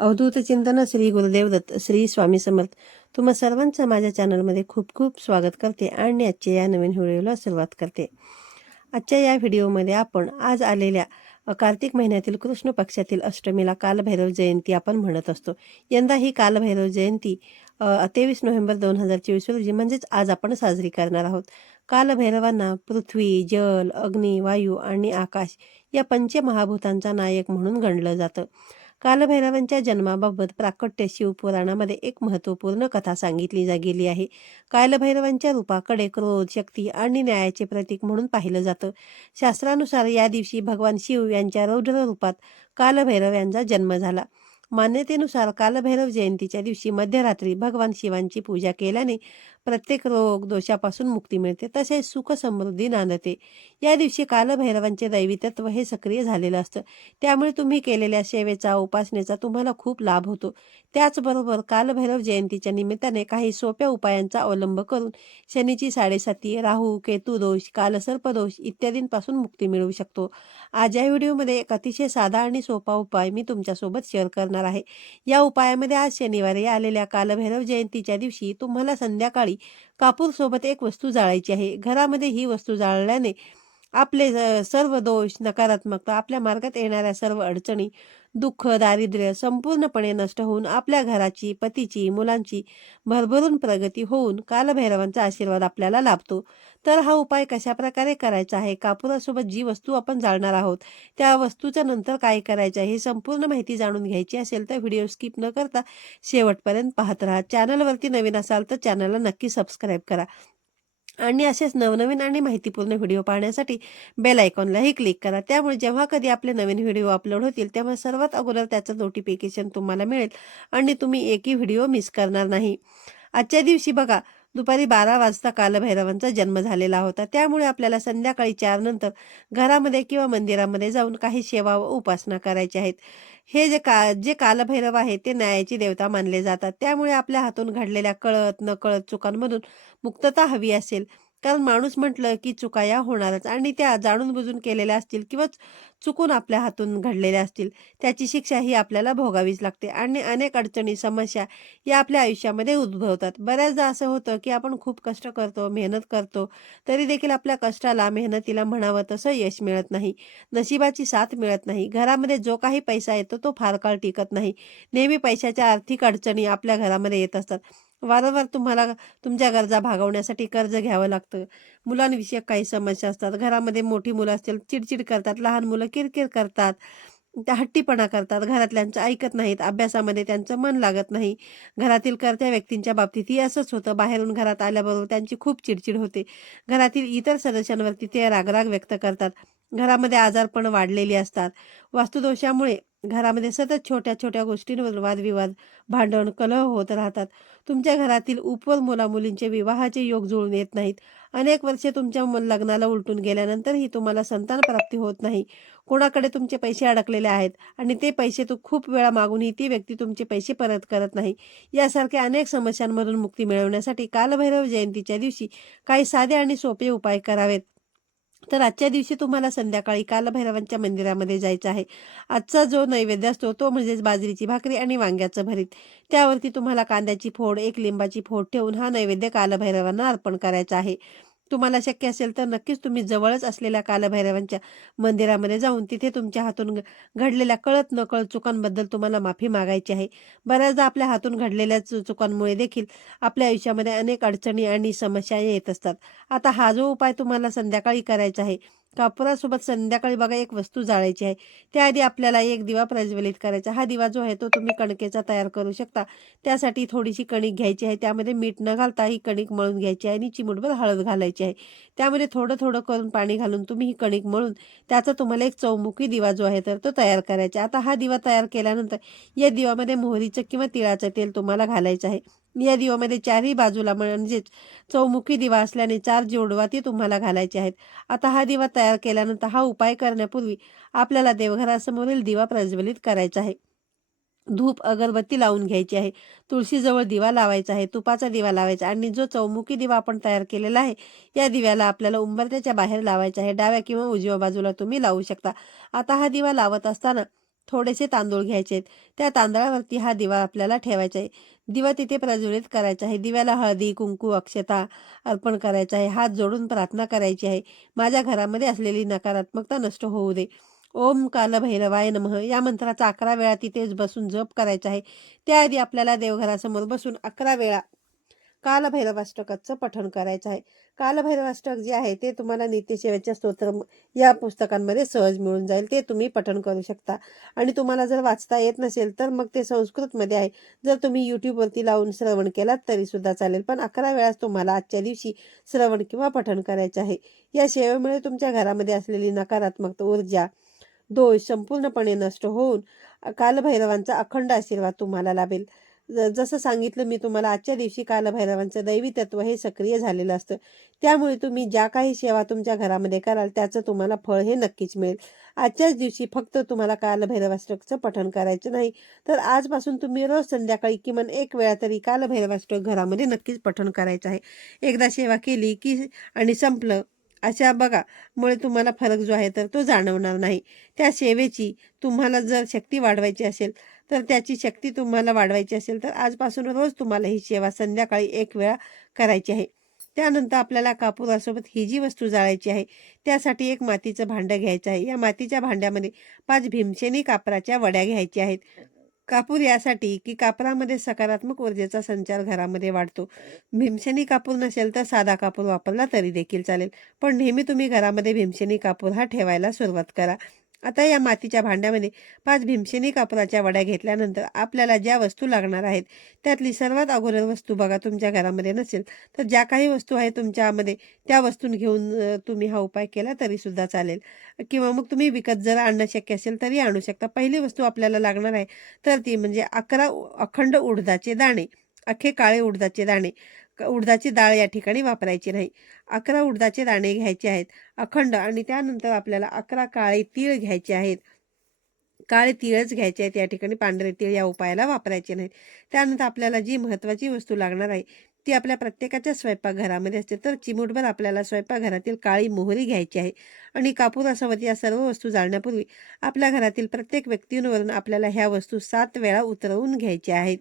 अवधूत चिंतन श्री गुरुदेवदत्त श्री स्वामी समर्थ. तुम्हा सर्वांचं माझ्या चॅनलमध्ये खूप खूप स्वागत करते आणि आजच्या या नवीन व्हिडिओला सुरुवात करते. आजच्या या व्हिडिओमध्ये आपण आज आलेल्या कार्तिक महिन्यातील कृष्ण पक्षातील अष्टमीला कालभैरव जयंती आपण म्हणत असतो. यंदा ही कालभैरव जयंती तेवीस नोव्हेंबर दोन हजार चोवीस रोजी म्हणजेच आज आपण साजरी करणार आहोत. कालभैरवांना पृथ्वी जल अग्नी वायू आणि आकाश या पंचमहाभूतांचा नायक म्हणून गणलं जातं. कालभैरवांच्या जन्माबाबत प्राकट्य शिवपुराणामध्ये एक महत्त्वपूर्ण कथा सांगितली जा गेली आहे. कालभैरवांच्या रूपाकडे क्रोध शक्ती आणि न्यायाचे प्रतीक म्हणून पाहिलं जातं. शास्त्रानुसार या दिवशी भगवान शिव यांच्या रौद्र रूपात कालभैरव यांचा जन्म झाला. मान्यतेनुसार कालभैरव जयंतीच्या दिवशी मध्यरात्री भगवान शिवांची पूजा केल्याने प्रत्येक रोग दोषापासून मुक्ती मिळते तसेच सुख समृद्धी नांदते. या दिवशी कालभैरवांचे दैवितत्व हे सक्रिय झालेलं असतं. त्यामुळे तुम्ही केलेल्या सेवेचा उपासनेचा तुम्हाला खूप लाभ होतो. त्याचबरोबर कालभैरव जयंतीच्या निमित्ताने काही सोप्या उपायांचा अवलंब करून शनीची साडेसाती राहू केतू दोष कालसर्प इत्यादींपासून मुक्ती मिळवू शकतो. आज या व्हिडिओमध्ये एक अतिशय साधा आणि सोपा उपाय मी तुमच्यासोबत शेअर करणार आहे. या उपायामध्ये आज शनिवारी आलेल्या कालभैरव जयंतीच्या दिवशी तुम्हाला संध्याकाळी कापूर सोबत एक वस्तू जाळायची आहे. घरामध्ये ही वस्तू जाळल्याने आपले सर्व दोष नकारात्मकता आपल्या मार्गात येणाऱ्या सर्व अडचणी दुःख दारिद्र्य संपूर्णपणे नष्ट होऊन आपल्या घराची पतीची मुलांची भरभरून प्रगती होऊन कालभैरवांचा आशीर्वाद आपल्याला लाभतो. तर हा उपाय कशा प्रकारे करायचा आहे? कापुरासोबत जी वस्तू आपण जाळणार आहोत त्या वस्तूच्या नंतर काय करायचं आहे हे संपूर्ण माहिती जाणून घ्यायची असेल तर व्हिडिओ स्किप न करता शेवटपर्यंत पाहत राहा. चॅनलवरती नवीन असाल तर चॅनलला नक्की सबस्क्राईब करा. आणि असेच नवनवीन आणि माहितीपूर्ण व्हिडिओ पाहण्यासाठी बेल आयकॉनलाही क्लिक करा. त्यामुळे जेव्हा कधी आपले नवीन व्हिडिओ अपलोड होतील तेव्हा सर्वात अगोदर त्याचं नोटिफिकेशन तुम्हाला मिळेल आणि तुम्ही एकही व्हिडिओ मिस करणार नाही. आजच्या दिवशी बघा दुपारी बारा वाजता कालभैरवांचा जन्म झालेला होता. त्यामुळे आपल्याला संध्याकाळी चार नंतर घरामध्ये किंवा मंदिरामध्ये जाऊन काही सेवा व उपासना करायची आहेत. हे जे का जे कालभैरव आहे ते न्यायाची देवता मानले जातात. त्यामुळे आपल्या हातून घडलेल्या कळत नकळत चुकांमधून मुक्तता हवी असेल. कारण माणूस म्हटलं की चुका या होणारच आणि त्या जाणून बुजून केलेल्या असतील किंवा चुकून आपल्या हातून घडलेल्या असतील. त्याची शिक्षा ही आपल्याला भोगावीच लागते आणि अनेक अडचणी समस्या या आपल्या आयुष्यामध्ये उद्भवतात. बऱ्याचदा असं होतं की आपण खूप कष्ट करतो मेहनत करतो तरी देखील आपल्या कष्टाला मेहनतीला म्हणावं तसं यश मिळत नाही. नशिबाची साथ मिळत नाही. घरामध्ये जो काही पैसा येतो तो फार काळ टिकत नाही. नेहमी पैशाच्या आर्थिक अडचणी आपल्या घरामध्ये येत असतात. वारंवार तुम्हाला तुमच्या गरजा भागवण्यासाठी कर्ज घ्यावं लागतं. मुलांविषयक काही समस्या असतात. घरामध्ये मोठी मुलं असतील चिडचिड करतात लहान मुलं किरकिर करतात त्या हट्टीपणा करतात. घरातल्यांचं ऐकत नाहीत अभ्यासामध्ये त्यांचं मन लागत नाही. घरातील कर्त्या व्यक्तींच्या बाबतीतही असंच होतं. बाहेरून घरात आल्याबरोबर त्यांची खूप चिडचिड होते. घरातील इतर सदस्यांवरती ते रागराग व्यक्त करतात. घरामध्ये आजारपण वाढलेली असतात. वास्तुदोषामुळे घरामध्ये सतत छोट्या छोट्या गोष्टींवर वादविवाद भांडण कलह होत राहतात. तुमच्या घरातील उपवर मुलामुलींचे विवाहाचे योग जुळून येत नाहीत. अनेक वर्षे तुमच्या लग्नाला उलटून गेल्यानंतरही तुम्हाला संतान प्राप्ती होत नाही. कोणाकडे तुमचे पैसे अडकलेले आहेत आणि ते पैसे तू खूप वेळा मागूनही ती व्यक्ती तुमचे पैसे परत करत नाही. यासारख्या अनेक समस्यांमधून मुक्ती मिळवण्यासाठी कालभैरव जयंतीच्या दिवशी काही साधे आणि सोपे उपाय करावेत. तर आजच्या दिवशी तुम्हाला संध्याकाळी कालभैरवांच्या मंदिरामध्ये जायचं आहे. आजचा जो नैवेद्य असतो तो म्हणजेच बाजरीची भाकरी आणि वांग्याचं भरीत. त्यावरती तुम्हाला कांद्याची फोड एक लिंबाची फोड ठेवून हा नैवेद्य कालभैरवांना अर्पण करायचा आहे. तुम्हाला शक्य असेल तर नक्कीच तुम्ही जवळच असलेल्या कालभैरवांच्या मंदिरामध्ये जाऊन तिथे तुमच्या हातून घडलेल्या कळत नकळत चुकांबद्दल तुम्हाला माफी मागायची आहे. बऱ्याचदा आपल्या हातून घडलेल्या चुकांमुळे देखील आपल्या आयुष्यामध्ये अनेक अडचणी आणि समस्या येत असतात. आता हा जो उपाय तुम्हाला संध्याकाळी करायचा आहे कापुरासोबत संध्याकाळी बघा एक वस्तू जाळायची आहे. त्याआधी आपल्याला एक दिवा प्रज्वलित करायचा. हा दिवा जो आहे तो तुम्ही कणकेचा तयार करू शकता. त्यासाठी थोडीशी कणिक घ्यायची आहे. त्यामध्ये मीठ न घालता ही कणिक मळून घ्यायची आहे आणि चिमूटभर हळद घालायची आहे. त्यामध्ये थोडं थोडं करून पाणी घालून तुम्ही ही कणिक मळून त्याचा तुम्हाला एक चौमुखी दिवा जो आहे तर तो तयार करायचा आता हा दिवा तयार केल्यानंतर या दिवामध्ये मोहरीचं किंवा तिळाचं तेल तुम्हाला घालायचं आहे. या दिवामध्ये चारही बाजूला म्हणजेच चौमुखी दिवा असल्याने चार जोडवाती तुम्हाला घालायचे आहेत. आता हा दिवा तयार केल्यानंतर हा उपाय करण्यापूर्वी आपल्याला देवघरासमोरील दिवा प्रज्वलित करायचा आहे. धूप अगरबत्ती लावून घ्यायची आहे. तुळशीजवळ दिवा लावायचा आहे. तुपाचा दिवा लावायचा आणि जो चौमुखी दिवा आपण तयार केलेला आहे या दिव्याला आपल्याला उंबरत्याच्या बाहेर लावायचा आहे. डाव्या किंवा उजव्या बाजूला तुम्ही लावू शकता. आता हा दिवा लावत असताना थोडेसे तांदूळ घ्यायचे आहेत. त्या तांदळावरती हा दिवा आपल्याला ठेवायचा आहे. दिवा तिथे प्रज्वलित करायचा आहे. दिव्याला हळदी कुंकू अक्षता अर्पण करायचा आहे. हात जोडून प्रार्थना करायची आहे. माझ्या घरामध्ये असलेली नकारात्मकता नष्ट होऊ दे. ओम कालभैरवाय नमः. या मंत्राचा अकरा वेळा तिथेच बसून जप करायचा आहे. त्याआधी आपल्याला देवघरासमोर बसून अकरा वेळा कालभैरवाष्टकाचं पठण करायचं आहे. कालभैरवाष्टक जे आहे ते तुम्हाला नित्यसेवेच्या स्तोत्र या पुस्तकांमध्ये सहज मिळून जाईल. ते तुम्ही पठण करू शकता. आणि तुम्हाला जर वाचता येत नसेल तर मग ते संस्कृतमध्ये आहे. जर तुम्ही यूट्यूबवरती लावून श्रवण केलात तरीसुद्धा चालेल. पण अकरा वेळाच तुम्हाला आजच्या दिवशी श्रवण किंवा पठण करायचं आहे. या सेवेमुळे तुमच्या घरामध्ये असलेली नकारात्मक ऊर्जा दोष संपूर्णपणे नष्ट होऊन कालभैरवांचा अखंड आशीर्वाद तुम्हाला लाभेल. जसं सांगितलं मी तुम्हाला आजच्या दिवशी कालभैरवांचं दैवी तत्व हे सक्रिय झालेलं असतं. त्यामुळे तुम्ही ज्या काही सेवा तुमच्या घरामध्ये कराल त्याचं तुम्हाला फळ हे नक्कीच मिळेल. आजच्याच दिवशी फक्त तुम्हाला कालभैरवाष्टकचं पठण करायचं नाही तर आजपासून तुम्ही रोज संध्याकाळी किमान एक वेळा तरी कालभैरवाष्टक घरामध्ये नक्कीच पठण करायचं आहे. एकदा सेवा केली की आणि संपलं अशा बघा मुळे तुम्हाला फरक जो आहे तर तो जाणवणार नाही. त्या सेवेची तुम्हाला जर शक्ती वाढवायची असेल तर त्याची शक्ती तुम्हाला वाढवायची असेल तर आजपासून रोज तुम्हाला ही सेवा संध्याकाळी एक वेळा करायची आहे. त्यानंतर आपल्याला कापुरासोबत ही जी वस्तू जाळायची आहे त्यासाठी एक मातीचं भांडं घ्यायचं आहे. या मातीच्या भांड्यामध्ये पाच भीमसेनी कापराच्या वड्या घ्यायच्या आहेत. कापूर यासाठी की कापरामध्ये सकारात्मक ऊर्जेचा संचार घरामध्ये वाढतो. भीमसेनी कापूर नसेल तर साधा कापूर वापरला तरी देखील चालेल. पण नेहमी तुम्ही घरामध्ये भीमसेनी कापूर हा ठेवायला सुरुवात करा. आता या मातीच्या भांड्यामध्ये पाच भीमसेनी कापराच्या वड्या घेतल्यानंतर आपल्याला ज्या वस्तू लागणार आहेत त्यातली सर्वात अगोदर वस्तू बघा तुमच्या घरामध्ये नसेल तर ज्या काही वस्तू आहेत तुमच्यामध्ये त्या वस्तू घेऊन तुम्ही हा उपाय केला तरी सुद्धा चालेल. किंवा मग तुम्ही विकत जर आणणं शक्य असेल तरी आणू शकता. पहिली वस्तू आपल्याला लागणार आहे तर ती म्हणजे अकरा अखंड उडदाचे दाणे अख्खे काळे उडदाचे दाणे. उडदाची डाळ या ठिकाणी वापरायची नाही. अकरा उडदाचे दाणे घ्यायचे आहेत. अखंड आणि त्यानंतर आपल्याला अकरा काळे तीळ घ्यायचे आहेत. काळे तीळच घ्यायचे आहेत. या ठिकाणी पांढरे तीळ या उपायाला वापरायचे नाहीत. त्यानंतर आपल्याला जी महत्त्वाची वस्तू लागणार आहे ती आपल्या प्रत्येकाच्या स्वयंपाकघरामध्ये असते. तर चिमूटभर आपल्याला स्वयंपाकघरातील काळी मोहरी घ्यायची आहे. आणि कापूर असावत या सर्व वस्तू जाळण्यापूर्वी आपल्या घरातील प्रत्येक व्यक्तींवरून आपल्याला ह्या वस्तू सात वेळा उतरवून घ्यायच्या आहेत.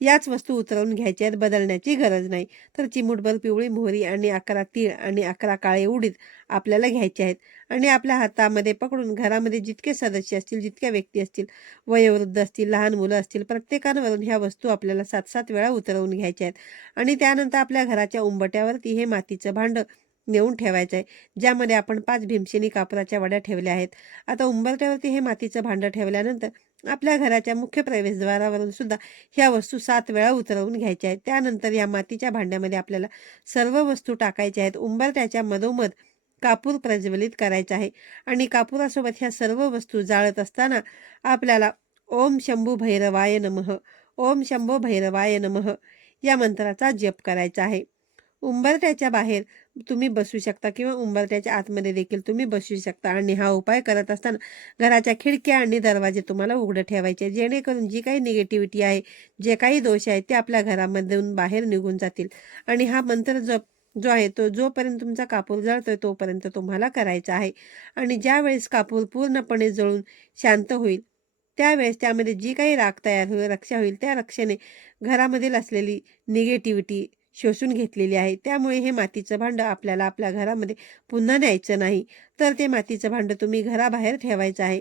याच वस्तू उतरवून घ्यायच्या आहेत बदलण्याची गरज नाही. तर चिमूटभर पिवळी मोहरी आणि अकरा तीळ आणि अकरा काळे उडीद आपल्याला घ्यायचे आहेत. आणि आपल्या हातामध्ये पकडून घरामध्ये जितके सदस्य असतील जितक्या व्यक्ती असतील वयोवृद्ध असतील लहान मुलं असतील प्रत्येकांवरून ह्या वस्तू आपल्याला सात सात वेळा उतरवून घ्यायच्या आहेत. आणि त्यानंतर आपल्या घराच्या उंबट्यावरती हे मातीचं भांडं नेऊन ठेवायचं आहे ज्यामध्ये आपण पाच भीमसेनी कापराच्या वड्या ठेवल्या आहेत. आता उंबरट्यावरती हे मातीचं भांडं ठेवल्यानंतर आपल्या घराच्या मुख्य प्रवेशद्वारावरून सुद्धा ह्या वस्तू सात वेळा उतरवून घ्यायच्या आहेत. त्यानंतर या मातीच्या भांड्यामध्ये आपल्याला सर्व वस्तू टाकायच्या आहेत. उंबरट्याच्या मधोमध कापूर प्रज्वलित करायचा आहे. आणि कापुरासोबत ह्या सर्व वस्तू जाळत असताना आपल्याला ओम शंभू भैरवाय नमः ओम शंभो भैरवाय नमः या मंत्राचा जप करायचा आहे. उंबरट्याच्या बाहेर तुम्ही बसू शकता किंवा उंबरट्याच्या आतमध्ये देखील तुम्ही बसू शकता. आणि हा उपाय करत असताना घराच्या खिडक्या आणि दरवाजे तुम्हाला उघडं ठेवायचे जेणेकरून जी काही निगेटिव्हिटी आहे जे काही दोष आहेत ते आपल्या घरामधून बाहेर निघून जातील. आणि हा मंत्र जप जो आहे तो जोपर्यंत तुमचा कापूर जळतोय तोपर्यंत तुम्हाला करायचा आहे. आणि ज्यावेळेस कापूर पूर्णपणे जळून शांत होईल त्यावेळेस त्यामध्ये जी काही राख तयार होईल रक्षा होईल त्या रक्षेने घरामधील असलेली निगेटिव्हिटी शोषून घेतलेली आहे. त्यामुळे हे मातीचं भांडं आपल्याला आपल्या घरामध्ये पुन्हा न्यायचं नाही. तर ते मातीचं भांडं तुम्ही घराबाहेर ठेवायचं आहे.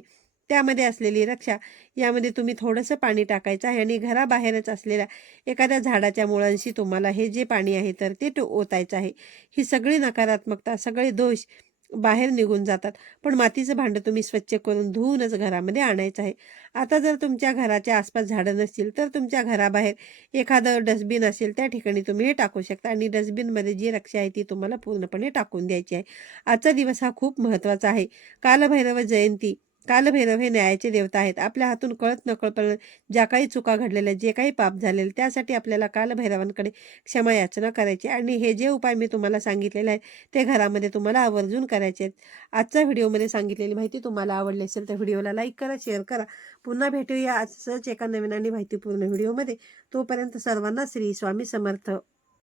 त्यामध्ये असलेली रक्षा यामध्ये तुम्ही थोडंसं पाणी टाकायचं आहे आणि घराबाहेरच असलेल्या एखाद्या झाडाच्या मुळांशी तुम्हाला हे जे पाणी आहे तर ते ओतायचं आहे. ही सगळी नकारात्मकता सगळे दोष बाहेर निघून जातात. पण मातीचं भांडं तुम्ही स्वच्छ करून धुवूनच घरामध्ये आणायचं आहे. आता जर तुमच्या घराच्या आसपास झाडं नसतील तर तुमच्या घराबाहेर एखादं डस्टबिन असेल त्या ठिकाणी तुम्ही हे टाकू शकता. आणि डस्टबिनमध्ये जी रक्षा आहे ती तुम्हाला पूर्णपणे टाकून द्यायची आहे. आजचा दिवस हा खूप महत्त्वाचा आहे. कालभैरव जयंती कालभैरव हे न्यायाचे देवता आहेत. आपल्या हातून कळत नकळत ज्या काही चुका घडलेल्या जे काही पाप झालेले त्यासाठी आपल्याला कालभैरवांकडे क्षमा याचना करायची आणि हे जे उपाय मी तुम्हाला सांगितलेले आहेत ते घरामध्ये तुम्हाला आवर्जून करायचे आहेत. आजच्या व्हिडिओमध्ये सांगितलेली माहिती तुम्हाला आवडली असेल तर व्हिडिओला लाईक करा शेअर करा. पुन्हा भेटूया आजच एका नवीन आणि माहितीपूर्ण व्हिडिओमध्ये. तोपर्यंत सर्वांना श्री स्वामी समर्थ.